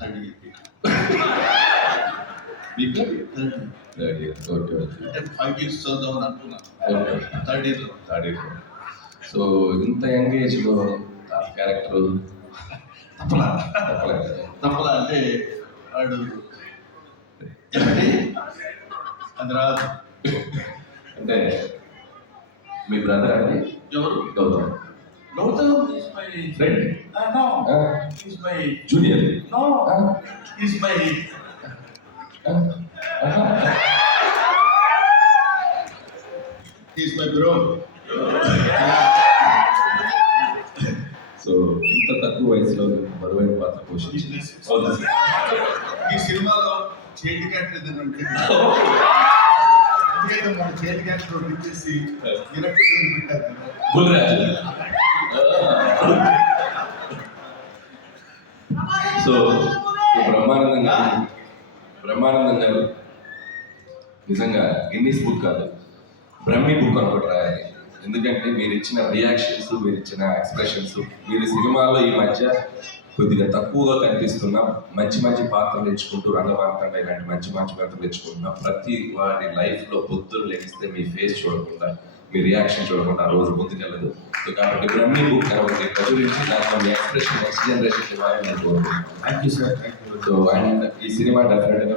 Third year. మీకు third year. Okay అంటే 5 years చదువుదామని అనుకున్నాను. థర్డ్ ఇయర్లో. సో ఇంత యంగ్ ఏజ్లో ఆ క్యారెక్టర్ తప్పలా అంటే వాడు ఏమిటి అది రాదు. అంటే మీ బ్రదర్ అండి ఎవరు? Gautam Gautam is my friend, no is my junior, no is my is my bro. So ఇంత తక్కువ వయసులో బరువైన పాత్ర పోషించింది. ఈ సినిమాలో చేతి క్యారెక్టర్ ఏదైనా ఉంటే మన చేతి క్యారెక్టర్ ఇచ్చేసి వినకుండా పెట్టారు కదా. బుల్రాజు. సో బ్రహ్మానందం గారు నిజంగా గిన్నీస్ బుక్ కాదు, బ్రహ్మీ బుక్ అని ఒకటి రాయాలి. ఎందుకంటే మీరు ఇచ్చిన రియాక్షన్స్, మీరు ఇచ్చిన ఎక్స్ప్రెషన్స్, మీరు సినిమాలో ఈ మధ్య కొద్దిగా తక్కువగా కనిపిస్తున్న మంచి మంచి పాత్రలు తెచ్చుకుంటూ, రంగమార్తండ ఇలాంటి మంచి మంచి పాత్రలు తెచ్చుకుంటున్నా ప్రతి వారి లైఫ్లో పొద్దులు లెగిస్తే మీ ఫేస్ చూడకుండా, మీ రియాక్షన్ చూడకుండా ఆ రోజు ముందుకెళ్ళదు. సో కాబట్టి బ్రహ్మీ బుక్ అనేది ప్రచురించి దాంట్లో మీ ఎక్స్ప్రెషన్ నెక్స్ట్ జనరేషన్ ఇవ్వాలని నేను కోరుకుంటున్నాను. Thank you sir. Thank you. So and ఈ సినిమా డెఫినెట్గా